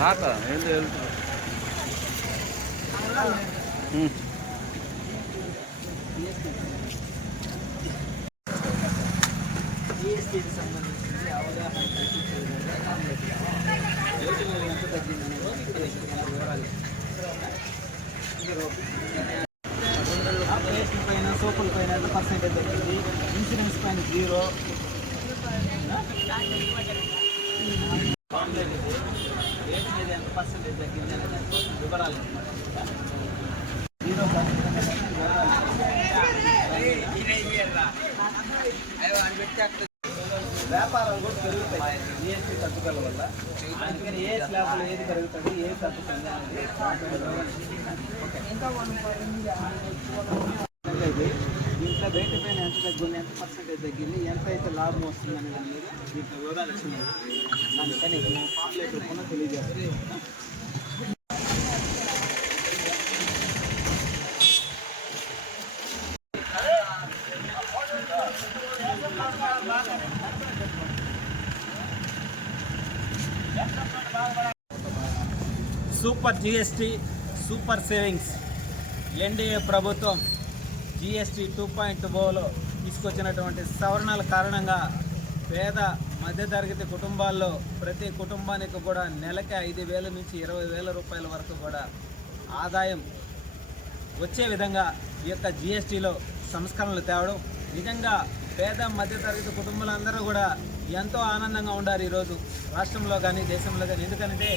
రాక ఏంటి జిఎస్టీకి సంబంధించి అవగాహన కల్పించే విధంగా ఎంత తగ్గిందనే వివరాలు పేస్ట్ పైన సోపుల పైన ఎంత పర్సెంటేజ్ తగ్గింది, ఇన్సూరెన్స్ పైన 0, ఆమ్లెట్ రేట్ మీద ఎంత పర్సెంటేజ్ తగ్గింది అనే దానికోసం వివరాలు 0 వ్యాపారాలు కూడా పెరుగుతాయి జిఎస్టీ తగ్గుదల వల్ల. అందుకని ఏ స్లాబ్లో ఏది పెరుగుతుంది, ఏది తగ్గుతుంది అనేది దీంట్లో రేటు పైన ఎంత తగ్గింది, ఎంత పర్సెంటేజ్ తగ్గింది, ఎంత అయితే లాభం వస్తుంది అనే దాని మీద దీంట్లో వివరాలు వచ్చినాయి. అందుకని మేము పాంప్లెట్ రూపంలో తెలియజేస్తాం. Super GST, super savings NDA ప్రభుత్వం జిఎస్టీ 2.0లో తీసుకొచ్చినటువంటి సవరణల కారణంగా పేద మధ్యతరగతి కుటుంబాల్లో ప్రతి కుటుంబానికి కూడా నెలకి 5,000 నుంచి 20,000 రూపాయల వరకు కూడా ఆదాయం వచ్చే విధంగా ఈ యొక్క జిఎస్టీలో సంస్కరణలు తేవడం నిజంగా పేద మధ్యతరగతి కుటుంబాలందరూ కూడా ఎంతో ఆనందంగా ఉండారు ఈరోజు రాష్ట్రంలో కానీ దేశంలో కానీ. ఎందుకంటే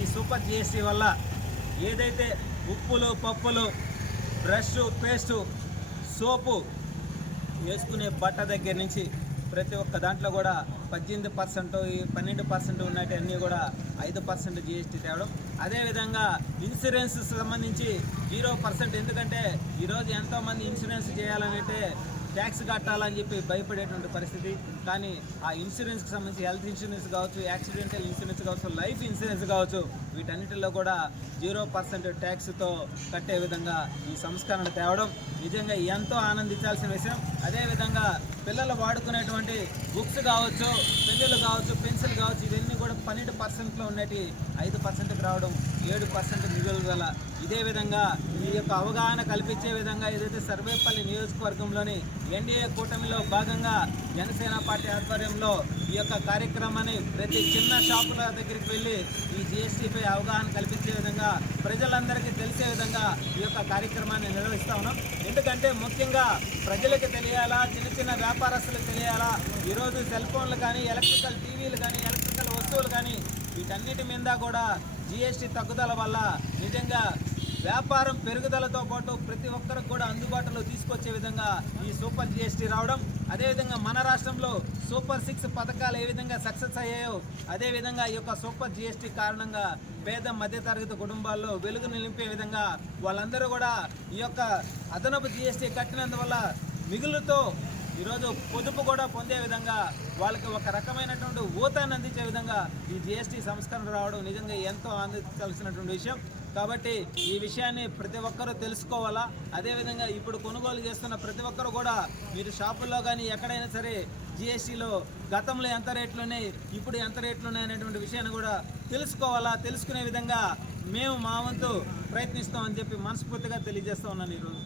ఈ సూపర్ జిఎస్టీ వల్ల ఏదైతే ఉప్పులు, పప్పులు, బ్రష్, పేస్టు, సోపు, వేసుకునే బట్ట దగ్గర నుంచి ప్రతి ఒక్క దాంట్లో కూడా 18%, 12% ఉన్నట్టు అన్నీ కూడా 5% జిఎస్టీ తేవడం. అదేవిధంగా ఇన్సూరెన్స్ సంబంధించి 0%. ఎందుకంటే ఈరోజు ఎంతోమంది ఇన్సూరెన్స్ చేయాలంటే ట్యాక్స్ కట్టాలని చెప్పి భయపడేటువంటి పరిస్థితి. కానీ ఆ ఇన్సూరెన్స్కి సంబంధించి హెల్త్ ఇన్సూరెన్స్ కావచ్చు, యాక్సిడెంటల్ ఇన్సూరెన్స్ కావచ్చు, లైఫ్ ఇన్సూరెన్స్ కావచ్చు, వీటన్నిటిలో కూడా 0% ట్యాక్స్తో కట్టే విధంగా ఈ సంస్కరణ తేవడం నిజంగా ఎంతో ఆనందించాల్సిన విషయం. అదేవిధంగా పిల్లలు వాడుకునేటువంటి బుక్స్ కావచ్చు, పెన్నులు కావచ్చు, పెన్సిల్ కావచ్చు, ఇవన్నీ కూడా 12%లో ఉన్నటి 5%కి రావడం, 7% మిగులుదల. ఇదే విధంగా ఈ యొక్క అవగాహన కల్పించే విధంగా ఏదైతే సర్వేపల్లి నియోజకవర్గంలోని ఎన్డీఏ కూటమిలో భాగంగా జనసేన పార్టీ ఆధ్వర్యంలో ఈ యొక్క కార్యక్రమాన్ని ప్రతి చిన్న షాపుల దగ్గరికి వెళ్ళి ఈ జిఎస్టీపై అవగాహన కల్పించే విధంగా ప్రజలందరికీ తెలిసే విధంగా ఈ యొక్క కార్యక్రమాన్ని నిర్వహిస్తా ఉన్నాం. ఎందుకంటే ముఖ్యంగా ప్రజలకు తెలియాలా, చిన్న చిన్న వ్యాపారస్తులకు తెలియాలా. ఈరోజు సెల్ ఫోన్లు కానీ, ఎలక్ట్రికల్ టీవీలు కానీ, ఎలక్ట్రికల్ వస్తువులు కానీ, వీటన్నిటి మీద కూడా జిఎస్టీ తగ్గుదల వల్ల నిజంగా వ్యాపారం పెరుగుదలతో పాటు ప్రతి ఒక్కరికి కూడా అందుబాటులో తీసుకొచ్చే విధంగా ఈ సూపర్ జిఎస్టీ రావడం. అదేవిధంగా మన రాష్ట్రంలో సూపర్ 6 పథకాలు ఏ విధంగా సక్సెస్ అయ్యాయో అదేవిధంగా ఈ యొక్క సూపర్ జిఎస్టీ కారణంగా పేద మధ్యతరగతి కుటుంబాల్లో వెలుగు నింపే విధంగా వాళ్ళందరూ కూడా ఈ యొక్క అదనపు జిఎస్టీ కట్టినందువల్ల మిగులుతో ఈరోజు పొదుపు కూడా పొందే విధంగా వాళ్ళకి ఒక రకమైనటువంటి ఊతాన్ని అందించే విధంగా ఈ జిఎస్టీ సంస్కరణ రావడం నిజంగా ఎంతో ఆనందించాల్సినటువంటి విషయం. కాబట్టి ఈ విషయాన్ని ప్రతి ఒక్కరూ తెలుసుకోవాలా. అదేవిధంగా ఇప్పుడు కొనుగోలు చేస్తున్న ప్రతి ఒక్కరు కూడా మీరు షాపుల్లో కానీ ఎక్కడైనా సరే జిఎస్టీలో గతంలో ఎంత రేట్లు ఉన్నాయి, ఇప్పుడు ఎంత రేట్లు ఉన్నాయి అనేటువంటి విషయాన్ని కూడా తెలుసుకోవాలా. తెలుసుకునే విధంగా మేము మా వంతు ప్రయత్నిస్తామని చెప్పి మనస్ఫూర్తిగా తెలియజేస్తూ ఉన్నాను ఈరోజు.